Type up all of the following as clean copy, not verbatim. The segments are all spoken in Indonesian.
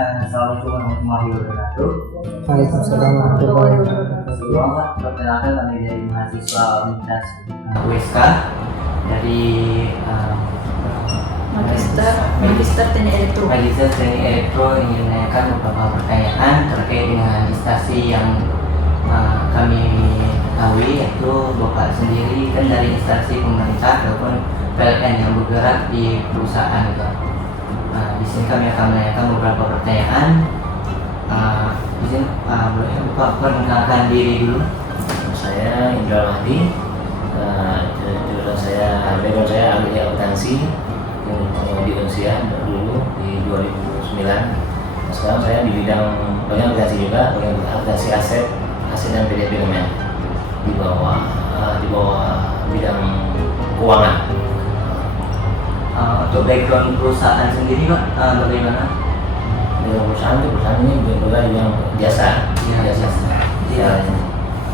Assalamualaikum warahmatullahi wabarakatuh. Waalaikumsalam warahmatullahi wabarakatuh. Selamat perkenalkan kami dari mahasiswa Universitas USK dari Magister Teknik Elektro. Magister Teknik Elektro ingin menanyakan beberapa pertanyaan terkait dengan instansi yang kami ketahui, yaitu Bapak sendiri kan dari instansi pemerintah ataupun PLN yang bergerak di perusahaan gitu. Di sini kami akan menanyakan beberapa pertanyaan. Izin boleh Bapak perkenalkan diri dulu. Saya Indra Mahdi. Background saya ahli akuntansi di Indonesia dulu di 2009. Sekarang saya di bidang bagian akuntansi juga, bagian akuntansi aset dan PDP namanya, di bawah bidang keuangan. Untuk background perusahaan sendiri Pak, bagaimana? Dengan perusahaan ini berbeda yang jasa.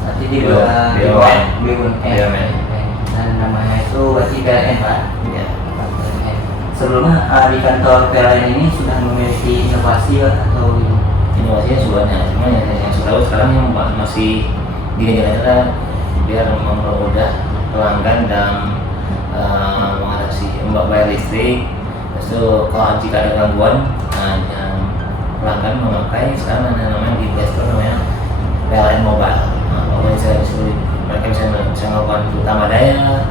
Nanti di BUMN. BUMN. Dan namanya itu berarti PLN Pak. Ya. Sebelumnya di kantor PLN ini sudah memiliki inovasi Pak, atau Inovasinya sebenarnya, cuma yang saya tahu sekarang yang masih gini-gini biar mempermudah pelanggan dan mengatasi bayar listrik. Terus itu kalau jika ada gangguan, yang pelanggan memakai sekarang namanya di Play Store namanya PLN Mobile. Mereka bisa melakukan utama daya,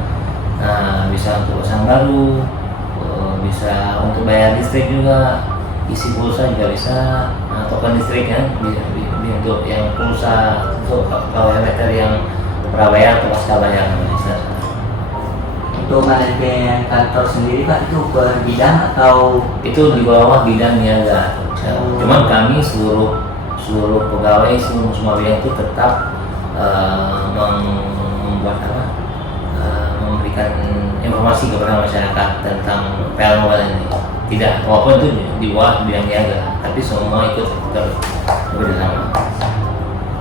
bisa untuk pasang baru, bisa untuk bayar listrik juga, isi pulsa juga bisa, token listrik kan, untuk yang pulsa untuk kilometer yang prabayar atau pasca bayar. untuk manajemen kantor sendiri Pak itu per bidang atau Itu di bawah bidang niaga. Cuman kami seluruh pegawai semua bidang itu tetap memberikan informasi kepada masyarakat tentang PLN Mobile ini. Tidak, walaupun itu di bawah bidang niaga, tapi semua ikut bersama.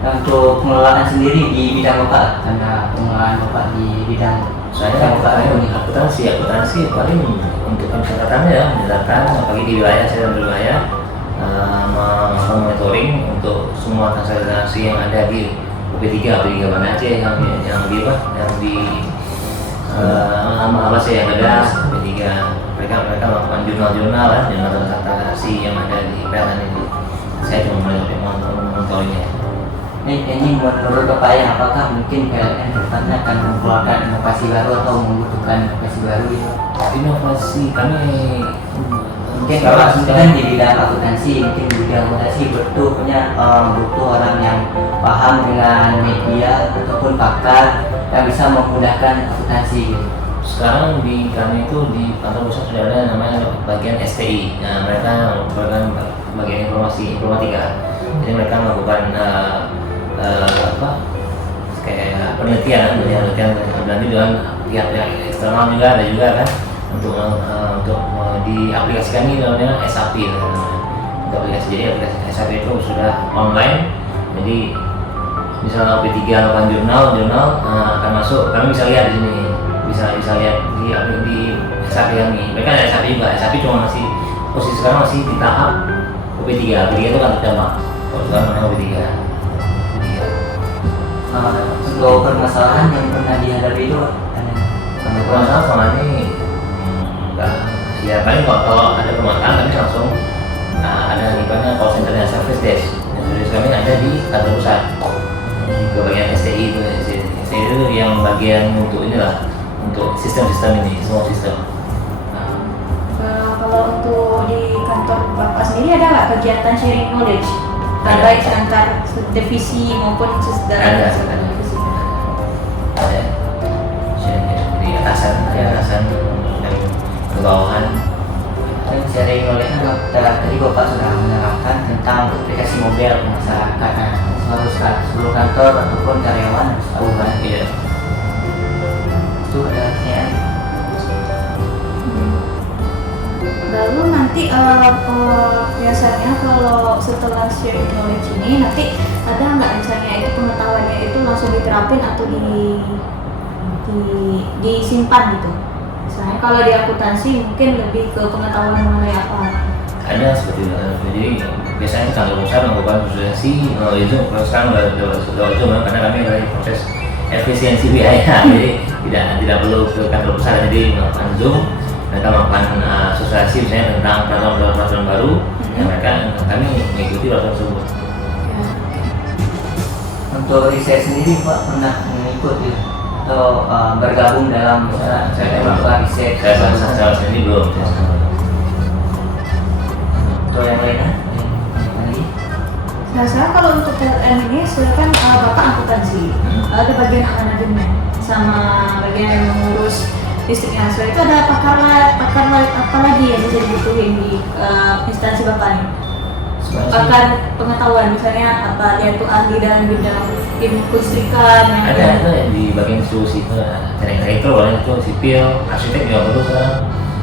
untuk pengelolaan sendiri di bidang Bapak, karena pengelolaan Bapak di bidang Saya akuntansi paling untuk pencatatannya ya, mencatatkan apalagi di wilayah saya dan wilayah, monitoring untuk semua transaksi yang ada di UP3 mana aja yang apa sih yang ada UP3. Mereka melakukan jurnal transaksi yang ada di PLN ini. Saya cuma monitoringnya. Ini menurut Bapak ya, apakah mungkin PLN depannya akan mengeluarkan inovasi baru atau membutuhkan inovasi baru gitu? Inovasi kami Mungkin Bapak kan di bidang akuntansi, mungkin di bidang akuntansi butuh orang yang paham dengan media ataupun pakar yang bisa memudahkan akuntansi gitu. sekarang di kami itu di kantor pusat sudah ada namanya bagian STI. Nah, mereka merupakan bagian informatika. Jadi mereka melakukan kayak penelitian nanti dengan pihak eksternal juga ada juga kan untuk diaplikasikan ini namanya SAP untuk aplikasi. Jadi aplikasi SAP itu sudah online. Jadi misalnya P3 melakukan jurnal akan masuk, kami bisa lihat di sini, bisa lihat di SAP kami. Mereka ada SAP juga, SAP cuma masih posisi sekarang masih di tahap P3 itu kan terdampak. Kalau sekarang mana P3. Untuk permasalahan yang pernah dihadapi itu Permasalahan sama ini enggak. Ya paling kalau ada permasalahan kami langsung ada ibaratnya call centernya service desk. Service kami ada di kantor pusat. Di bagian STI itu, STI itu yang bagian untuk inilah, untuk sistem-sistem ini, semua sistem. Kalau untuk di kantor Bapak sendiri ada nggak kegiatan sharing knowledge? Ada. Baik antar divisi maupun Ada. Di atasan dan ke bawahan. dan sharing oleh tadi Bapak sudah menerangkan tentang aplikasi mobile ke masyarakat. Harus seluruh kantor ataupun karyawan harus tahu kan? Iya. Itu ada pertanyaan. Lalu nanti biasanya kalau setelah sharing knowledge ini nanti ada nggak misalnya itu pengetahuannya itu langsung diterapin atau disimpan gitu? Misalnya kalau di akuntansi mungkin lebih ke pengetahuan mengenai apa? Ada seperti itu. Jadi biasanya kantor pusat melakukan konsultasi melalui Zoom. Kalau sekarang sudah Zoom ya, karena kami dari proses efisiensi biaya, jadi tidak perlu ke kantor pusat, jadi melakukan Zoom. Mereka melakukan sosialisasi misalnya tentang peraturan baru, yang kami mengikuti peraturan tersebut. Untuk riset sendiri Pak pernah mengikuti atau bergabung dalam saya melakukan riset? Saya sendiri belum. Untuk yang lainnya? Nah, saya kalau untuk PLN ini silakan Bapak akuntansi. Ada bagian manajemen sama bagian yang mengurus listriknya. Selain itu ada pakar apa lagi yang bisa dibutuhin di instansi Bapak ini? Pakar pengetahuan misalnya apa dia itu ahli dalam bidang ilmu kelistrikan yang Ada yang di bagian institusi itu, teknik elektro, itu sipil, arsitek juga perlu sekarang.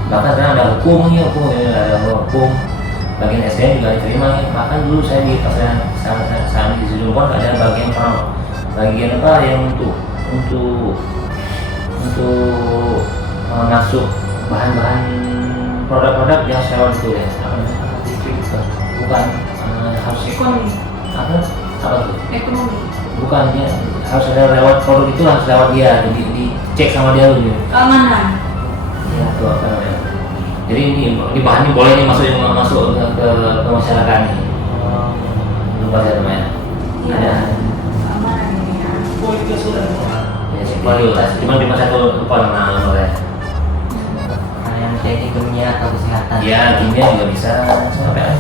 Bahkan sekarang ada hukum, ada hukum. Bagian SDM juga diterima. Bahkan dulu saya di pesantren sama di Sujumkon ada bagian apa yang untuk masuk bahan-bahan produk-produk yang sewa itu ya, bukan harus ekonomi. apa tuh? Ekonomi. Bukan, ya harus ada lewat produk itu, harus lewat dia, dicek sama dia dulu. Keamanan. Ya, itu apa namanya? Jadi ini bahannya boleh nih masuk ke masyarakat nih. Lupa saya namanya. Iya. Ada. Keamanan ini ya. Ya, kualitas. Cuma di masa itu lupa nama boleh. Yang teknik kimia atau kesehatan? Ya, kimia juga bisa. Sampai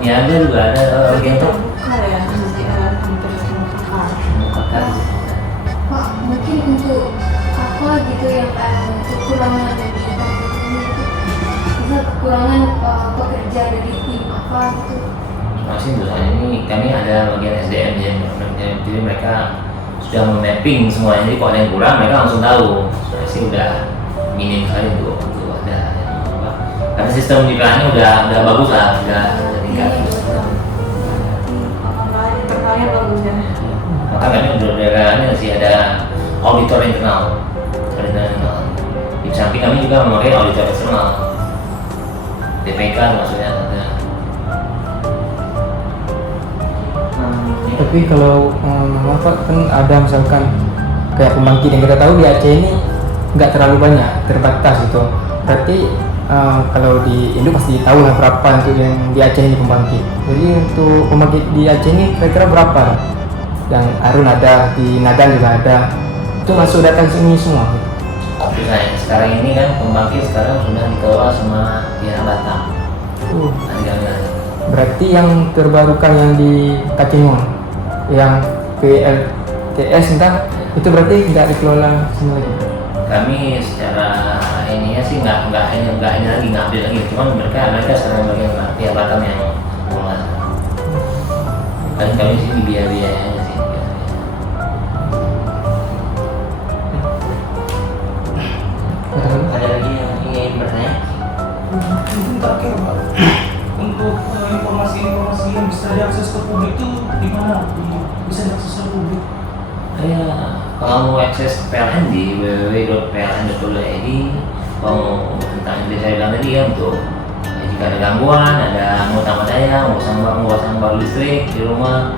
niaga juga ada bagian itu. Buka ya, nanti hampir semua pakar. Pak, mungkin untuk apa gitu yang kekurangan dari bisa kekurangan pekerja dari tim apa gitu. Masih misalnya ini kami ada bagian SDM ya, jadi mereka sudah memapping semuanya. Jadi kalau ada yang kurang mereka langsung tahu. Saya sih udah minim sekali untuk ada apa. Karena sistem di PLN udah bagus lah, udah tingkat. Internalnya bagus ya. Maka kami udah sih ada auditor internal. Di samping kami juga memakai auditor eksternal. DPK maksudnya ada. Tapi kalau apa kan ada misalkan kayak pembangkit yang kita tahu di Aceh ini nggak terlalu banyak, terbatas gitu. Berarti kalau di Indo pasti tahu lah berapa untuk yang di Aceh ini pembangkit. Jadi untuk pembangkit di Aceh ini kira-kira berapa? Yang Arun ada, di Nagan juga ada. Itu masuk data sini semua. Misalnya sekarang ini kan pembangkit sekarang sudah dikelola sama pihak Batam. Berarti yang terbarukan yang di Kacengong, yang PLTS entah itu berarti nggak dikelola sini lagi. Kami secara ininya sih nggak ini lagi, nggak update lagi. Cuman mereka sekarang bagian pihak Batam yang mengelola. Kami sini biaya aja sih. Ada lagi yang ingin bertanya? Terakhir Pak, untuk informasi-informasi yang bisa diakses ke publik itu di mana? Bisa diakses ke publik? Ya, kalau mau akses PLN di www.pln.go.id, mau tentang yang saya bilang tadi ya, untuk jika ada gangguan, ada mau tambah daya, mau pasang baru listrik di rumah,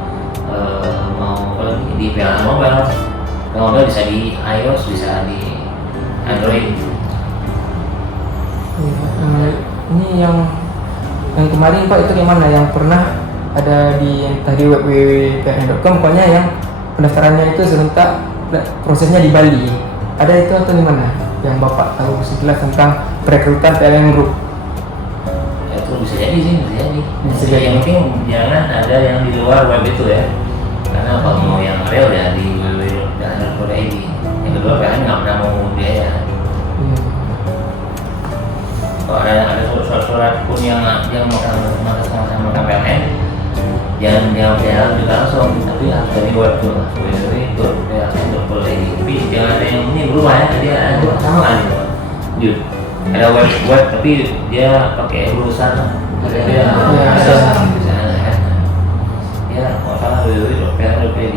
mau apa lagi di PLN mobile. Kalau mobile bisa di iOS, bisa di Android. Ini yang kemarin Pak itu gimana? Yang pernah ada di tadi web www.pln.com, pokoknya yang pendaftarannya itu serentak, prosesnya di Bali. Ada itu atau gimana? Yang Bapak tahu sejelas tentang perekrutan PLN Group? Ya, itu bisa jadi sih, Bisa jadi. Yang penting jangan ada yang di luar web itu ya. Karena kalau mau yang real ya di www.pln.go.id. Yang kedua PLN nggak pernah mau biaya. Kalau ada surat-surat pun yang sama PLN, jangan juga langsung, tapi harus dari web tuh, www.pln.go.id. Tapi jangan ada yang ini berubah ya, dia ada sama kan gitu. Ada web tapi dia pakai urusan dia ya kalau salah www.pln.go.id.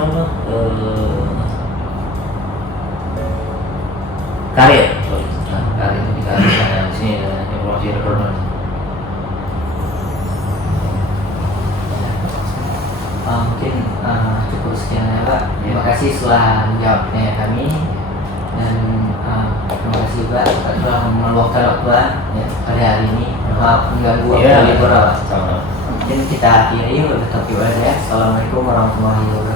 apa? Karir. Karir di karir sana di sini ada informasi rekrutmen. Mungkin cukup sekian ya Pak. Ya. Terima kasih sudah menjawab pertanyaan kami dan terima kasih juga Pak telah meluangkan waktu ya, pada hari ini. Maaf mengganggu waktu Iya, libur Pak. sama. Mungkin kita akhiri untuk topik aja. Assalamualaikum warahmatullahi wabarakatuh.